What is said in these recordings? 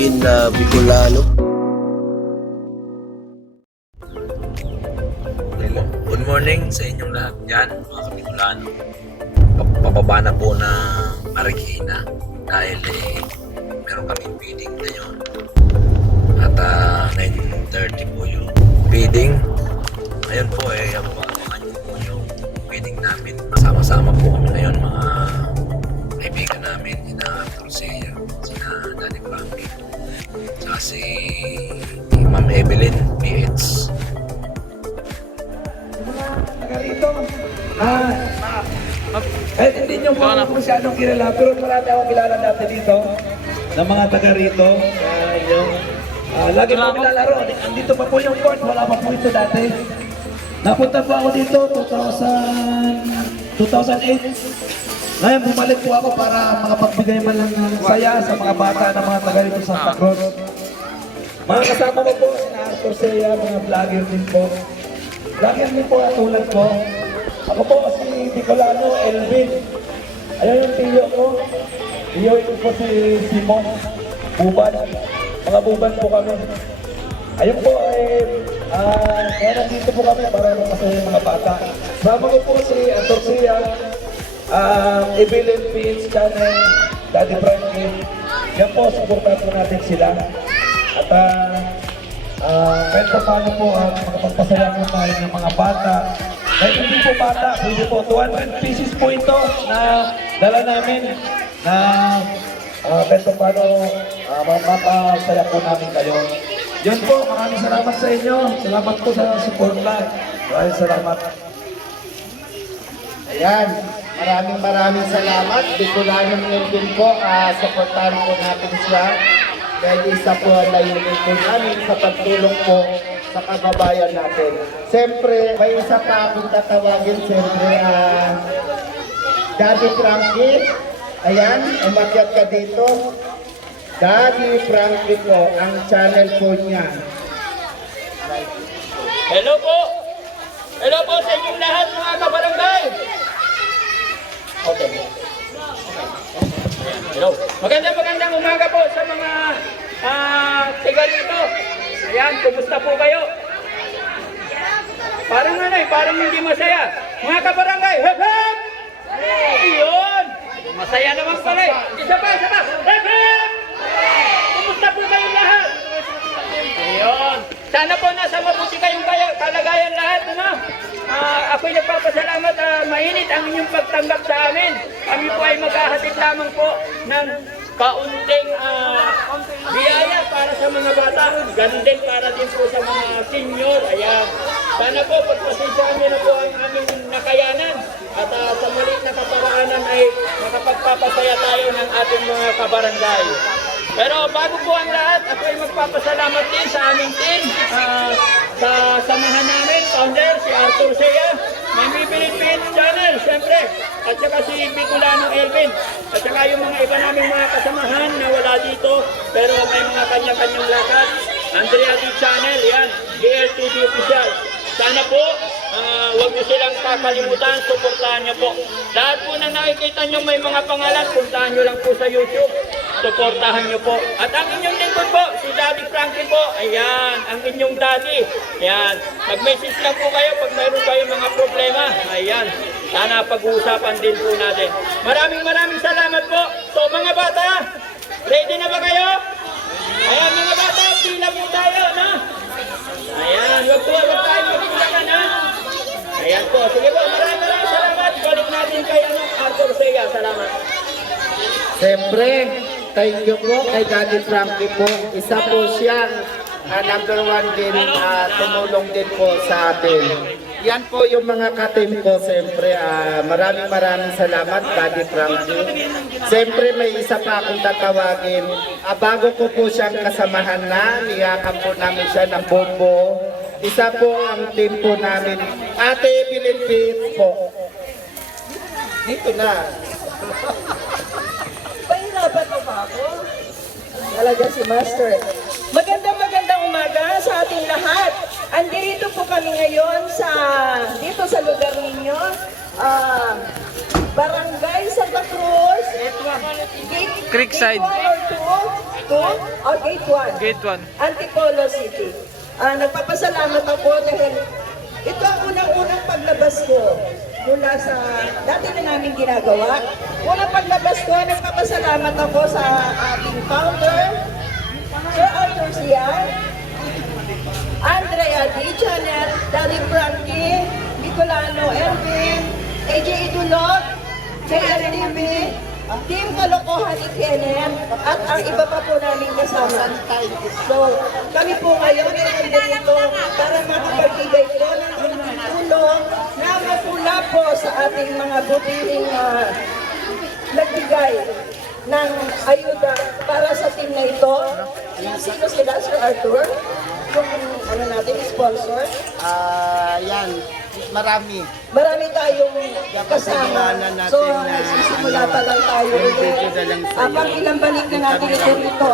Elvin Bicolano. Good morning sa inyong lahat dyan, mga Bicolano. Pababa na po ng Marikina dahil meron kaming feeding ngayon. At 9:30 po yung feeding. Ngayon po abangan nyo po yung feeding namin. Sama-sama po kami ngayon, mga kaibigan namin, sina Arthur Seya, sina Danny Frankie, saka si Ma'am Evelyn PH. Rito, kahit hindi nyo po ako masyadong kilala, pero marami akong kilala dati dito, ng mga taga rito. Lagi po nilalaro, andito pa po yung court, wala pa po ito dati. Napunta po ako dito 2008. Ngayon bumalik po ako para makapagbigay man lang ng saya sa mga bata ng mga taga rito sa Santa Cruz. Mga kasama ko po, sina Arthur Seya, mga vlogger din po. Vlogger din po tulad ko. Ako po si Bicolano Elvin. Ayan yung tiyo ko. Tiyo ito po si Simon Buban. Mga buban po kami. Ayun po kaya nandito po kami para masaya yung mga bata. Sama ko po si Arthur Seya, Evelyn Fields Channel, Daddy Frankie. Yan po, supportan po natin sila. At kahit paano po makapagpasaya po tayo ng mga bata. Kahit hindi po bata, pwede po 200 pieces po ito na dala namin na kahit paano mapasaya po namin kayo. Yun po, maraming salamat sa inyo. Salamat po sa support lang. Maraming salamat. Ayan, maraming salamat. Bicolano Elvin po, supportahan po natin siya. Dahil isa po ang layunin po namin sa pagtulong po sa kababayan natin. Siyempre, may isa pa akong tatawagin, siyempre, Daddy Frankie. Ayan, umakyat ka dito. Daddy Frankie po, ang channel po niya. Hello po! Hello po sa inyong lahat mga kabarangay! Okay. Hello. Magandang umaga po sa mga tiga rito. Ayan, kumusta po kayo? Parang hindi masaya. Mga kabarangay, hep hep! Ayun! Masaya naman pala eh. Isa pa! Hep hep! Kumusta po kayong lahat? Ayun. Sana po nasa mabuti kayong kalagayan lahat, ano? Ako'y nagpapasalamat, mainit ang inyong pagtanggap sa amin. Kami po ay maghahatid lamang po ng kaunting biyaya para sa mga bata. Ganun din para din po sa mga senior. Ayan. Sana po pagpasensyahan nyo na po ang aming nakayanan. At sa maliit na kaparaanan ay makapagpapasaya tayo ng ating mga kabarangay. Pero bago po ang lahat, ako ay magpapasalamat din sa aming team, sa samahan namin, founder, si Arthur Seya, may Evelyn Fields Channel, siyempre, at saka si Bicolano Elvin, at saka yung mga iba naming mga kasamahan na wala dito, pero may mga kanya-kanyang lakad, Andrea D. Channel, yan, GLTV Official. Sana po, huwag niyo silang kakalimutan, suportahan niyo po. Lahat po na nakikita niyo may mga pangalan, puntahan niyo lang po sa YouTube. Suportahan niyo po. At ang inyong lingkod po, si Daddy Frankie po. Ayan, ang inyong daddy. Ayan, mag-message lang po kayo pag mayroon kayo mga problema. Ayan, sana pag-uusapan din po natin. Maraming salamat po. So mga bata, ready na ba kayo? Ayan mga bata, pila po tayo, no? Ayan, huwag tayo magpulakan, ha? Ayan po, sige po, maraming salamat. Balik natin kayo, Arthur Seya. Salamat. Siyempre, thank you po kay Daddy Frankie po. Isa po siya, number 1 din, tumulong din po sa atin. Yan po yung mga ka-team ko, siyempre, maraming salamat, Daddy Frankie. Siyempre, may isa pa akong tatawagin. Bago ko po siyang kasamahan na, niyakap po namin siya ng bombo. Isa po ang team po namin, Ate Evelyn Fields po. Dito na. Pahirapan mo ba ako? Talaga si Master. Magandang umaga sa ating lahat. Andito po kami ngayon dito sa lugar ninyo. Barangay Santa Cruz, Creekside. Gate 1 or 2 or Gate 1? Gate 1. Antipolo City. Nagpapasalamat ako dahil ito ang unang-unang paglabas ko mula sa dati na namin ginagawa. Unang paglabas ko, nagpapasalamat ako sa ating founder, Sir Arthur Sian, Andrea D. Janet, Daddy Frankie, Nicolano Elvin, AJ Idulog, JLTV, Team Kalokohan ni Kenneth, at ang iba pa po namin kasama. So, kami po ngayon ay nandito para makapagbigay ko ng tulong na mapula po sa ating mga butihing nagbigay ng ayuda para sa team na ito. Sino sila, Sir Arthur? Yung natin, sponsor? Yan, marami. Marami tayong kasama. Pagkakilala natin So, na nagsisimula pa lang tayo yung ulit. video na lang sa'yo. Pang ilang balik na natin ito rito.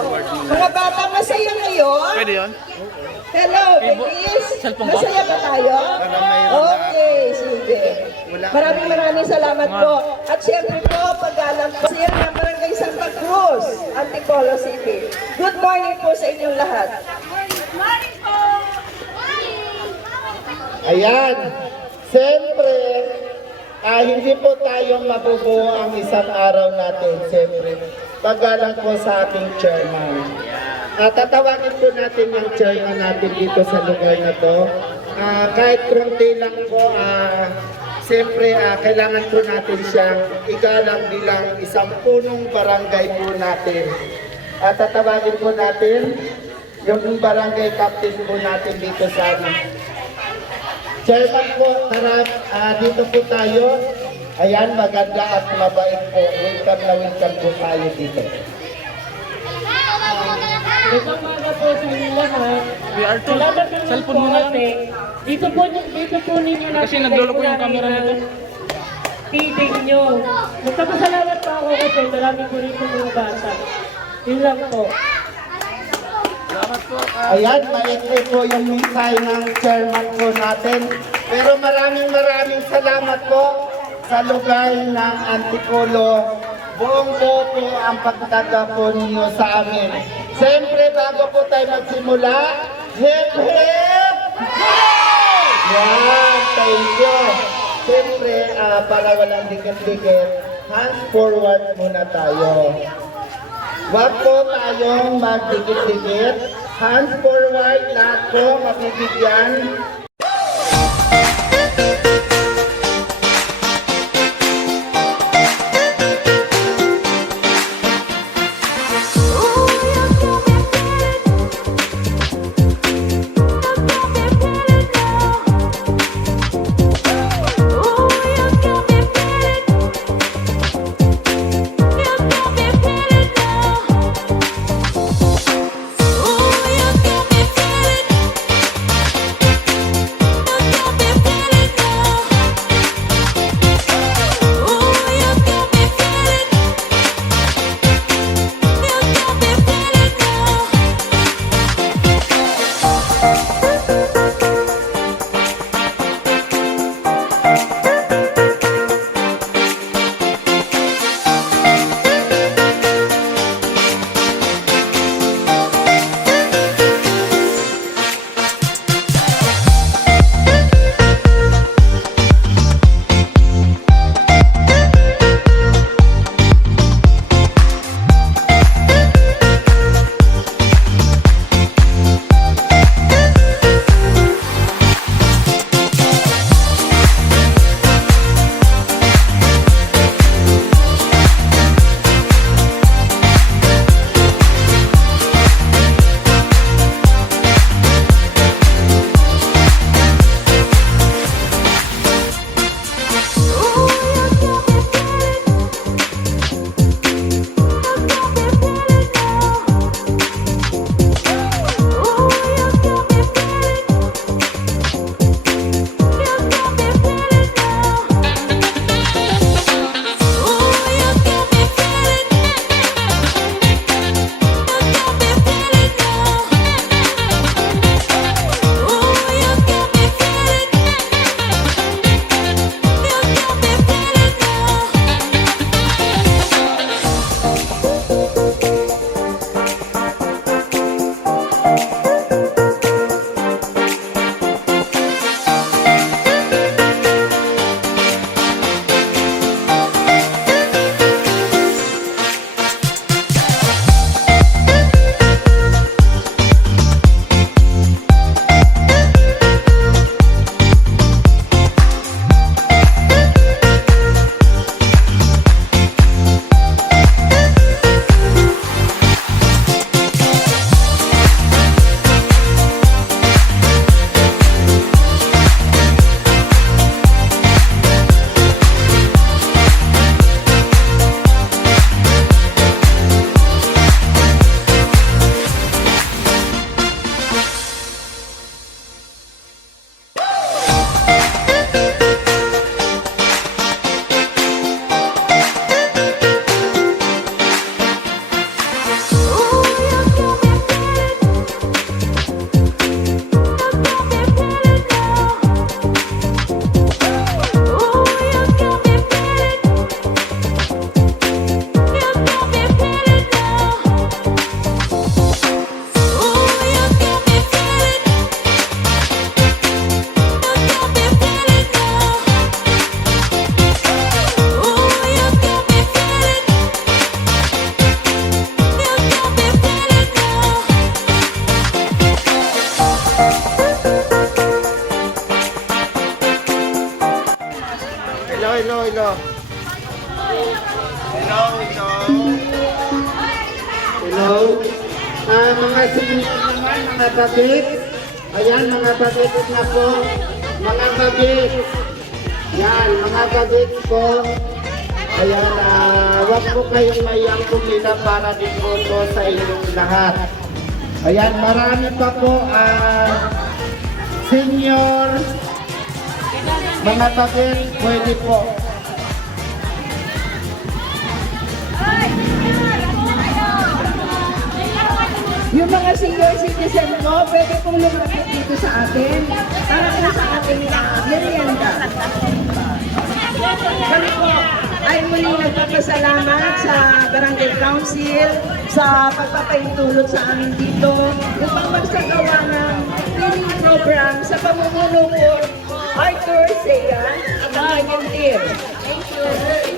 Mga bata, masaya ngayon? Pwede yun? Hello, babies. Cellphone ba? Masaya ba tayo? Para mayroon na- Okay, sige. Maraming salamat po. At siyempre po, pag-alam po, Sir ng Barangay Santa Cruz, Antipolo City. Good morning po sa inyong lahat. Ayan. Siyempre, hindi po tayo mabubuo ang isang araw natin. Siyempre, paggalang po sa ating chairman. Tatawagin po natin yung chairman natin dito sa lugar na to. Kahit konti lang po, siyempre, kailangan po natin siyang igalang bilang isang punong barangay po natin. Tatawagin po natin yung barangay captain po natin dito sa Chairman po, tara, dito po tayo. Ayan, maganda at mabait po. Welcome po tayo dito. Magandang umaga po sa inyo lahat. VR2. Salamat naman Cellphone po mo na lang. kasi dito po ninyo Kasi nagluloko yung camera nito. Feeding nyo. Magpapasalamat po ako kasi marami po rito mga bata. Yun lang po. Ayan, maikli po yung mensahe ng chairman po natin. Pero maraming salamat po sa lugar ng Antipolo. Buong buo po ang pagtaga po ninyo sa amin. Siyempre, bago po tayo magsimula, hip hip! Yan, thank you. Siyempre, para walang dikit-dikit, hands forward muna tayo. Huwag po tayong magdikit-dikit. Hands forward, lahat po mabibigyan. Hello, hello, hello. Hello, hello. Hello. Mga senior naman, mga babik. Ayan, mga babik na po. Mga babik. Yan, mga babik po. Ayan, wag po kayong mayang pumila para din po to sa inyong lahat. Ayan, marami pa po senior. Mga babik, pwede po. Yung mga senior citizen mo, pwede pong lumapit dito sa atin para po sa ating merienda. Kami po ay muling nagpapasalamat sa Barangay Council sa pagpapaintulot sa amin dito upang magsagawa ng feeding program sa pamumuno po Arthur Sea at ang kanyang team.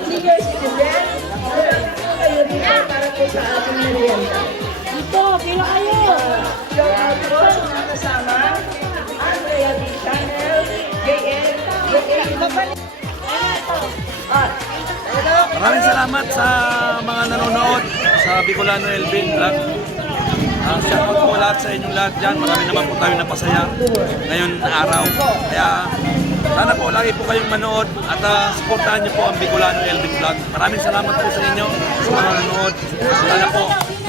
Senior citizen, lumapit po kayo dito para po sa ating merienda. Ito, pila kayo. Shout out po sa mga kasama, Andrea D. Channel, JN, Maraming salamat sa mga nanonood sa Bicolano Elvin Vlog. Shoutout po lahat sa inyong lahat dyan. Marami naman po tayo napasaya ngayon na araw. Kaya sana po lagi po kayong manood at supportahan niyo po ang Bicolano Elvin Vlog. Maraming salamat po sa inyo sa mga nanonood. Sana po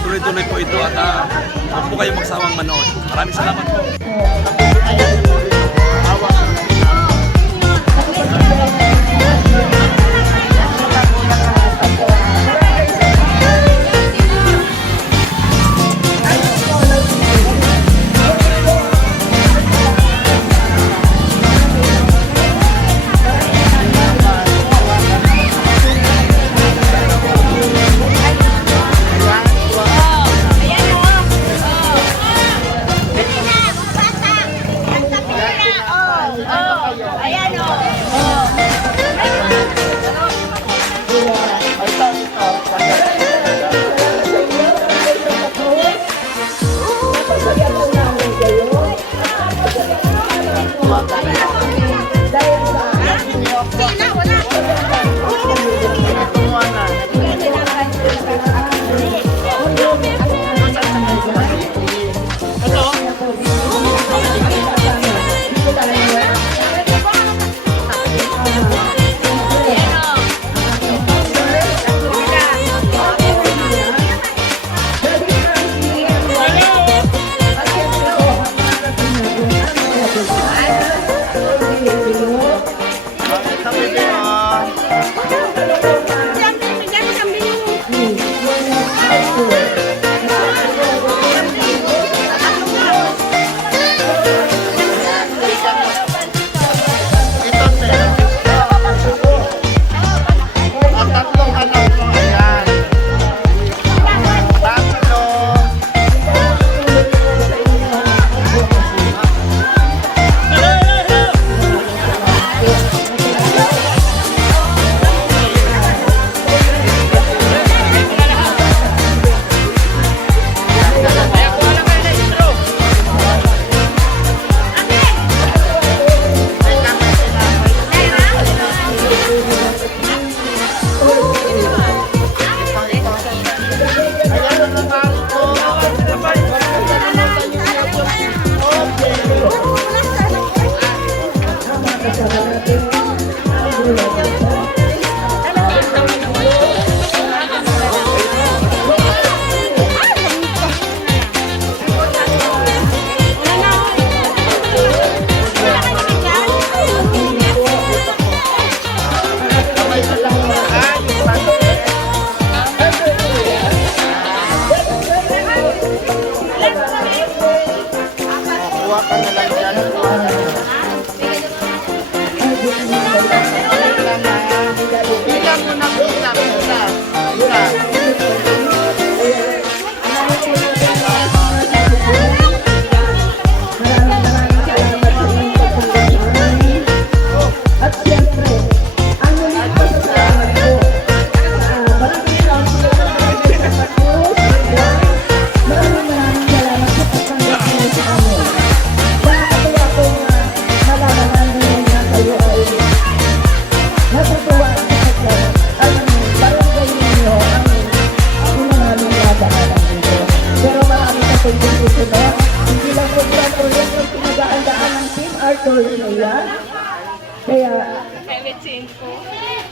tuloy-tuloy po ito at huwag po kayong magsawang manood. Maraming salamat po.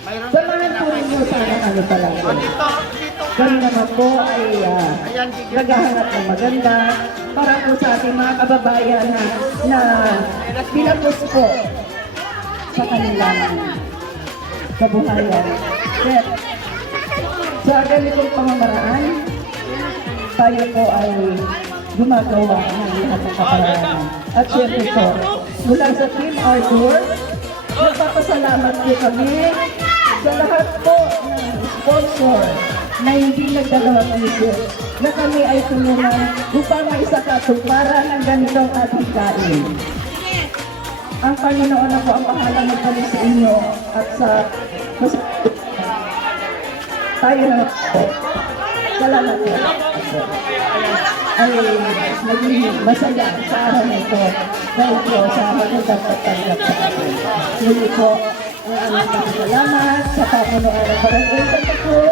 Samahan po ninyo sana ano talaga. Kami naman po ay naghahanap ng maganda para po sa ating mga kababayan na pinapos po sa kanilang kabuhayan. Kaya sa ganitong pamamaraan, tayo po ay gumagawa ng lahat ng kaparaanan. At syempre po, mula sa Team Arthur, nagpapasalamat po kami sa lahat po ng sponsor na hindi nagdalawang isip na kami ay tulungan upang may sakatuparan ng ganitong ating kain. Ang Panginoon na po ang bahala magpalit sa inyo at sa tayo na po. Salamat po. Ay naging masaya sa araw na ito dahil po sa magandang pagtanggap sa atin. Muli po ang aming salamat sa pamunuan ng Barangay Santa Cruz.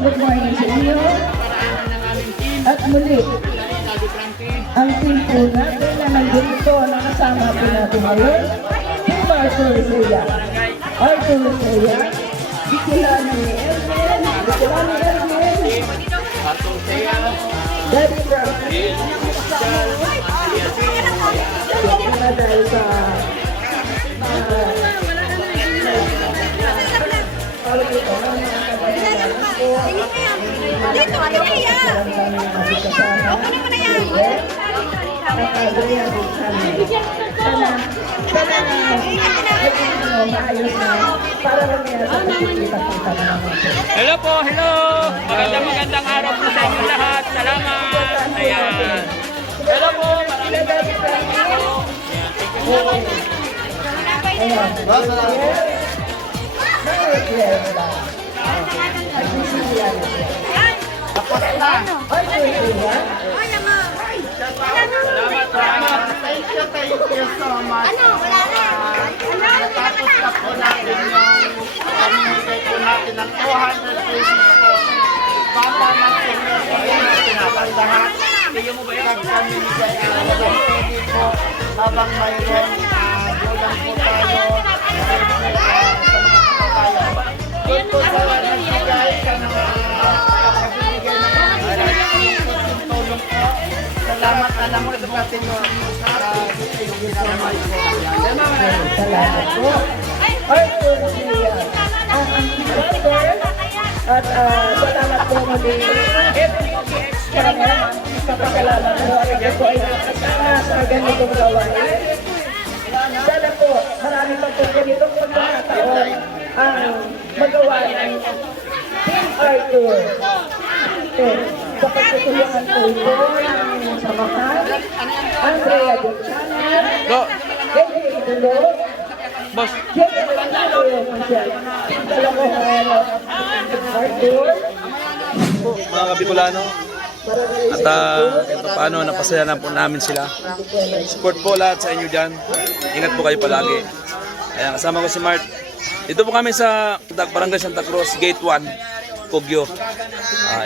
Good morning sa inyo. At muli, ang team po natin na nandito na kasama po natin ngayon, Team Arthur Zia. Arthur Zia, Bicolano Elvin, Daddy Frankie, na dahil sa Dito, ano kaya? Ako naman na yan. Hello po, hello. Magandang araw po sa inyo lahat. Salamat. Ayan. Hello po. Thank you so much. Ano? Wala na. Tapos na po natin yung pamimigay po natin ng 200 pesos po. Bata ng senior po yung tinatandahan. Pagpamimigay ang walang pili po habang mayroon gulang po tayo sa mga kapatayan. Doon po sa nagbigay sa mga nagbibigay ng mga tulong po. Salamat na lang po sa ating salamat po. Arthur Zia, ang sponsor. At salamat po muli. Kapasalamat po ay ako po ay nakasama sa ganitong gawain. Sana po, marami pa po ganitong pagkakataon ang magawa ng Team Arthur. Sa pagtutulungan po ito ng samahan, Andrea Duchana, Eddie Idulog, Jeffrey Arthur, Mga Kabicolano, at ito paano, napasaya na po namin sila. Support po lahat sa inyo dyan. Ingat po kayo palagi. Ayan, kasama ko si Mart. Dito po kami sa Barangay Santa Cruz, Gate 1, Kogyo.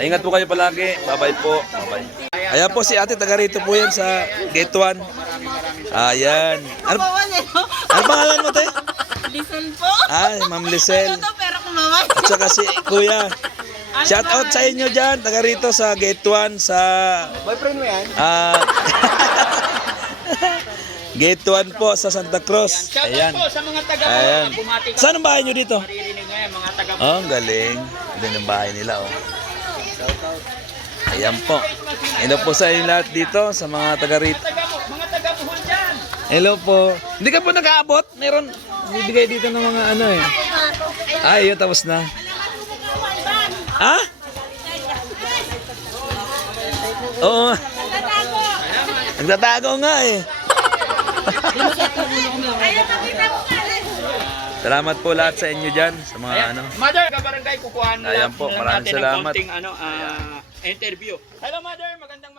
Ingat po kayo palagi. Bye-bye po. Bye-bye. Ayan po si ate, taga rito po yan sa Gate 1. Ayan. Ano pangalan mo, te? Listen po. Ma'am Lisel. Pero kumaway. At saka si Kuya. Shout out sa inyo dyan, taga rito sa Gate 1 sa... boyfriend mo yan? Gate 1 po sa Santa Cruz. Shout out Ayan. po sa mga taga Ayan. mo. Bumati ka. Saan ang bahay nyo dito? Maririnig ngayon mga taga mo. Oh, ang galing. Galing ang bahay nila, oh. Ayan po. Hello po sa inyo lahat dito, sa mga taga rito. Mga taga buhol dyan. Hello po. Hindi ka po nag-aabot? Meron bibigay dito ng mga ano eh. Yun, tapos na. Ha? Oo. Nagtatago nga eh. Salamat po lahat sa inyo dyan, sa mga ano. Mother, kabarangay, kukuhaan Ayan po, maraming natin ng salamat. konting interview. Hello, Mother. Magandang